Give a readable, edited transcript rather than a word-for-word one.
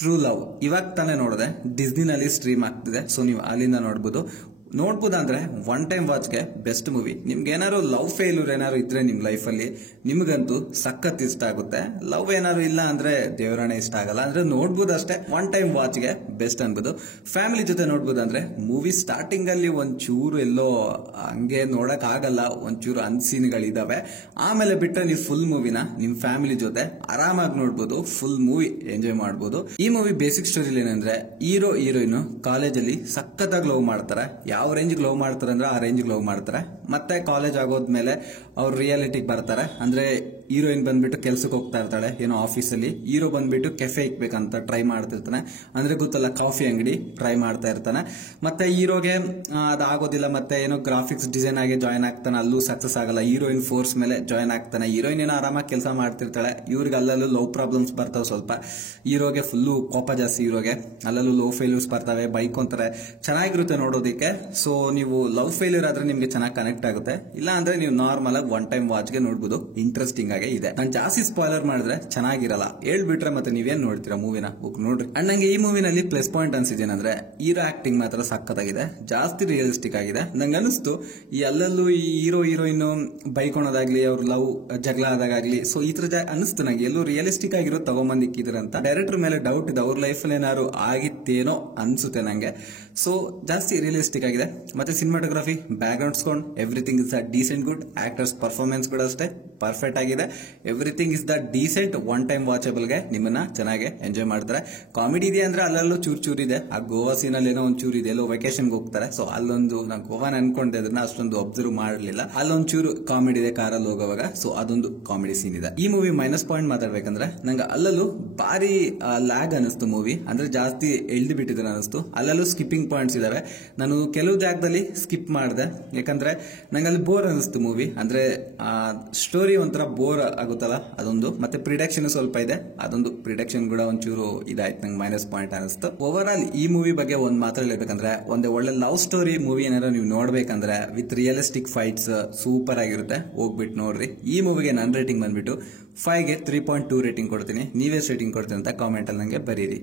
True love ಇವಾಗ ತಾನೇ ನೋಡಿದೆ, ಡಿಸ್ನಿನಲ್ಲಿ ಸ್ಟ್ರೀಮ್ ಆಗ್ತಿದೆ. ಸೊ ನೀವು ಅಲ್ಲಿಂದ ನೋಡ್ಬೋದಂದ್ರೆ ಒನ್ ಟೈಮ್ ವಾಚ್ಗೆ ಬೆಸ್ಟ್ ಮೂವಿ. ನಿಮ್ಗೆ ಏನಾದ್ರು ಲವ್ ಫೇಲ್ಯೂರ್ ಏನಾದ್ರು ಇದ್ರೆ ನಿಮ್ ಲೈಫಲ್ಲಿ ನಿಮ್ಗಂತೂ ಸಖತ್ ಇಷ್ಟ ಆಗುತ್ತೆ. ಲವ್ ಏನಾದ್ರು ಇಲ್ಲ ಅಂದ್ರೆ ದೇವರಾಣೆ ಇಷ್ಟ ಆಗಲ್ಲ. ಅಂದ್ರೆ ನೋಡ್ಬೋದು ಅಷ್ಟೇ, ಒನ್ ಟೈಮ್ ವಾಚ್ಗೆ ಬೆಸ್ಟ್ ಅನ್ಬೋದು. ಫ್ಯಾಮಿಲಿ ಜೊತೆ ನೋಡ್ಬೋದಂದ್ರೆ ಮೂವಿ ಸ್ಟಾರ್ಟಿಂಗ್ ಅಲ್ಲಿ ಒಂಚೂರು ಎಲ್ಲೋ ಹಂಗೆ ನೋಡಕ್ ಆಗಲ್ಲ, ಒಂಚೂರು ಅನ್ಸೀನ್ಗಳಿದಾವೆ. ಆಮೇಲೆ ಬಿಟ್ಟರೆ ನೀವು ಫುಲ್ ಮೂವಿನ ನಿಮ್ ಫ್ಯಾಮಿಲಿ ಜೊತೆ ಆರಾಮಾಗಿ ನೋಡ್ಬೋದು, ಫುಲ್ ಮೂವಿ ಎಂಜಾಯ್ ಮಾಡ್ಬೋದು. ಈ ಮೂವಿ ಬೇಸಿಕ್ ಸ್ಟೋರಿ ಏನಂದ್ರೆ ಹೀರೋ ಹೀರೋಯಿನ್ ಕಾಲೇಜಲ್ಲಿ ಸಖತ್ತಾಗಿ ಲವ್ ಮಾಡ್ತಾರೆ. ಯಾವ ರೇಂಜ್ ಲವ್ ಮಾಡ್ತಾರೆ ಅಂದ್ರೆ ಆ ರೇಂಜ್ ಲವ್ ಮಾಡ್ತಾರೆ. ಮತ್ತೆ ಕಾಲೇಜ್ ಆಗೋದ್ಮೇಲೆ ಅವ್ರು ರಿಯಾಲಿಟಿಗೆ ಬರ್ತಾರೆ. ಅಂದ್ರೆ ಹೀರೋಯಿನ್ ಬಂದ್ಬಿಟ್ಟು ಕೆಲ್ಸಕ್ಕೆ ಹೋಗ್ತಾ ಇರ್ತಾಳೆ ಏನೋ ಆಫೀಸಲ್ಲಿ, ಹೀರೋ ಬಂದ್ಬಿಟ್ಟು ಕೆಫೆ ಇಕ್ಬೇಕಂತ ಟ್ರೈ ಮಾಡ್ತಿರ್ತಾನೆ. ಅಂದ್ರೆ ಗೊತ್ತಲ್ಲ, ಕಾಫಿ ಅಂಗಡಿ ಟ್ರೈ ಮಾಡ್ತಾ ಇರ್ತಾನೆ. ಮತ್ತೆ ಹೀರೋಗೆ ಅದಾಗೋದಿಲ್ಲ, ಮತ್ತೆ ಏನೋ ಗ್ರಾಫಿಕ್ಸ್ ಡಿಸೈನ್ ಆಗಿ ಜಾಯ್ನ್ ಆಗ್ತಾನೆ, ಅಲ್ಲೂ ಸಕ್ಸಸ್ ಆಗಲ್ಲ. ಹೀರೋಯಿನ್ ಫೋರ್ಸ್ ಮೇಲೆ ಜಾಯ್ನ್ ಆಗ್ತಾನೆ. ಹೀರೋಯಿನ್ ಏನೋ ಆರಾಮಾಗಿ ಕೆಲಸ ಮಾಡ್ತಿರ್ತಾಳೆ. ಇವ್ರಿಗೆ ಅಲ್ಲಲ್ಲೂ ಲವ್ ಪ್ರಾಬ್ಲಮ್ಸ್ ಬರ್ತಾವೆ ಸ್ವಲ್ಪ. ಹೀರೋಗೆ ಫುಲ್ಲು ಕೋಪ ಜಾಸ್ತಿ, ಹೀರೋಗೆ ಅಲ್ಲಲ್ಲೂ ಲವ್ ಫೇಲ್ಯೂರ್ಸ್ ಬರ್ತವೆ, ಬೈಕ್ ಅಂತಾರೆ. ಚೆನ್ನಾಗಿರುತ್ತೆ ನೋಡೋದಕ್ಕೆ. ಸೊ ನೀವು ಲವ್ ಫೇಲ್ಯೂರ್ ಆದ್ರೆ ನಿಮ್ಗೆ ಚೆನ್ನಾಗಿ ಕನೆಕ್ಟ್ ಆಗುತ್ತೆ. ಇಲ್ಲ ಅಂದ್ರೆ ನೀವು ನಾರ್ಮಲ್ ಆಗಿ ಒನ್ ಟೈಮ್ ವಾಚ್ಗೆ ನೋಡ್ಬೋದು, ಇಂಟ್ರೆಸ್ಟಿಂಗ್ ಆಗಿ ಇದೆ. ನಾನು ಜಾಸ್ತಿ ಸ್ಪಾಯ್ಲರ್ ಮಾಡಿದ್ರೆ ಚೆನ್ನಾಗಿರಲ್ಲ, ಹೇಳ್ಬಿಟ್ರೆ ಮತ್ತೆ ನೀವೇನ್ ನೋಡ್ತೀರಾ ಮೂವಿನ, ಹೋಗಿ ನೋಡ್ರಿ. ಅಂಡ್ ನಂಗೆ ಈ ಮೂವಿನಲ್ಲಿ ಪ್ಲಸ್ ಪಾಯಿಂಟ್ ಅನ್ಸಿದ್ದೇನಂದ್ರೆ ಹೀರೋ ಆಕ್ಟಿಂಗ್ ಮಾತ್ರ ಸಖತ್ತಾಗಿದೆ, ಜಾಸ್ತಿ ರಿಯಲಿಸ್ಟಿಕ್ ಆಗಿದೆ. ನಂಗೆ ಅನಿಸ್ತು ಈ ಅಲ್ಲಲ್ಲೂ ಈ ಹೀರೋ ಹೀರೋಯಿನ್ ಬೈಕೊಳೋದಾಗ್ಲಿ, ಅವ್ರ ಲವ್ ಜಗಳ ಆದಾಗಲಿ, ಸೊ ಈ ತರ ಅನಿಸ್ತು ನಂಗೆ ಎಲ್ಲೂ ರಿಯಲಿಸ್ಟಿಕ್ ಆಗಿರೋ ತಗೊಂಬಂದಿಕ್ಕಿದ್ರೆ ಅಂತ. ಡೈರೆಕ್ಟರ್ ಮೇಲೆ ಡೌಟ್ ಇದೆ, ಅವ್ರ ಲೈಫಲ್ಲಿ ಏನಾದ್ರು ಆಗಿತ್ತೇನೋ ಅನ್ಸುತ್ತೆ ನಂಗೆ. ಸೊ ಜಾಸ್ತಿ ರಿಯಲಿಸ್ಟಿಕ್ ಆಗಿದೆ. ಮತ್ತೆ cinematography, background score, everything is the decent good. Actors performance ಕೂಡ ಅಷ್ಟೇ ಪರ್ಫೆಕ್ಟ್ ಆಗಿದೆ. Everything is the decent, one time ವಾಚಬಲ್ಗೆ ನಿಮ್ಮನ್ನ ಚೆನ್ನಾಗಿ ಎಂಜಾಯ್ ಮಾಡ್ತಾರೆ. ಕಾಮಿಡಿ ಇದೆ ಅಂದ್ರೆ ಅಲ್ಲಲ್ಲೂ ಚೂರ್ ಇದೆ. ಆ ಗೋವಾ ಸೀನಲ್ಲಿ ಏನೋ ಒಂದ್ ಚೂರು ಇದೆ, ಎಲ್ಲೋ ವೆಕೇಶನ್ಗೆ ಹೋಗ್ತಾರೆ. ಸೊ ಅಲ್ಲೊಂದು ನಾನು ಗೋವಾನ್ ಅನ್ಕೊಂಡೆ, ಅದನ್ನ ಅಷ್ಟೊಂದು ಅಬ್ಸರ್ವ್ ಮಾಡಲಿಲ್ಲ. ಅಲ್ಲೊಂದ್ ಚೂರು ಕಾಮಿಡಿ ಇದೆ ಕಾರಲ್ಲಿ ಹೋಗುವಾಗ. ಸೊ ಅದೊಂದು ಕಾಮಿಡಿ ಸೀನ್ ಇದೆ. ಈ ಮೂವಿ ಮೈನಸ್ ಪಾಯಿಂಟ್ ಮಾತಾಡ್ಬೇಕಂದ್ರೆ ನಂಗೆ ಅಲ್ಲಲ್ಲೂ ಭಾರಿ ಲ್ಯಾಗ್ ಅನಿಸ್ತು ಮೂವಿ. ಅಂದ್ರೆ ಜಾಸ್ತಿ ಎಳ್ದು ಬಿಟ್ಟಿದ್ರೆ ಅನಿಸ್ತು. ಅಲ್ಲಲ್ಲೂ ಸ್ಕಿಪ್ಪಿಂಗ್ ಪಾಯಿಂಟ್ಸ್ ಇದಾವೆ. ನಾನು ಕೆಲವು ಜಾಗದಲ್ಲಿ ಸ್ಕಿಪ್ ಮಾಡಿದೆ, ಯಾಕಂದ್ರೆ ನಂಗೆ ಅಲ್ಲಿ ಬೋರ್ ಅನಿಸ್ತು ಮೂವಿ. ಅಂದ್ರೆ ಸ್ಟೋರಿ ಒಂಥರ ಬೋರ್ ಆಗುತ್ತಲ್ಲ ಅದೊಂದು. ಮತ್ತೆ ಪ್ರಿಡಕ್ಷನ್ ಸ್ವಲ್ಪ ಇದೆ, ಅದೊಂದು ಪ್ರಿಡಕ್ಷನ್ ಕೂಡ ಒಂಚೂರು ಇದಾಯ್ತು, ನಂಗೆ ಮೈನಸ್ ಪಾಯಿಂಟ್ ಅನಿಸ್ತು. ಓವರ್ ಆಲ್ ಈ ಮೂವಿ ಬಗ್ಗೆ ಒಂದ್ ಮಾತ್ರ ಹೇಳ್ಬೇಕಂದ್ರೆ, ಒಂದೇ ಒಳ್ಳೆ ಲವ್ ಸ್ಟೋರಿ ಮೂವಿ ಏನಾದ್ರು ನೀವು ನೋಡ್ಬೇಕಂದ್ರೆ ವಿತ್ ರಿಯಲಿಸ್ಟಿಕ್ ಫೈಟ್ಸ್ ಸೂಪರ್ ಆಗಿರುತ್ತೆ, ಹೋಗ್ಬಿಟ್ಟು ನೋಡ್ರಿ. ಈ ಮೂವಿಗೆ ನನ್ನ ರೇಟಿಂಗ್ ಬಂದ್ಬಿಟ್ಟು 5ಗೆ 3.2 ರೇಟಿಂಗ್ ಕೊಡ್ತೀನಿ. ನೀವೇ ರೇಟಿಂಗ್ ಕೊಡ್ತೀನಿ ಅಂತ ಕಾಮೆಂಟ್ ಅಲ್ಲಿ ನಂಗೆ ಬರೀರಿ.